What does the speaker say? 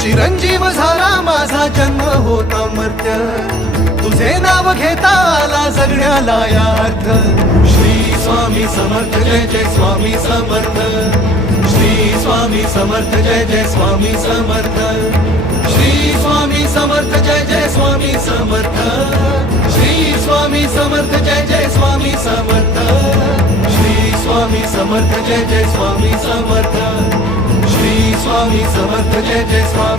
चिरंजीव झाला माझा जन्म होता मर्त्य, तुझे नाव घेता आला जगण्याला यार्थ. श्री स्वामी समर्थ जय जय स्वामी समर्थ, श्री स्वामी समर्थ जय जय स्वामी समर्थ, श्री स्वामी समर्थ जय जय स्वामी समर्थ, श्री स्वामी समर्थ जय जय स्वामी समर्थ, श्री स्वामी समर्थ जय जय स्वामी समर्थ, श्री स्वामी समर्थ जय जय स्वामी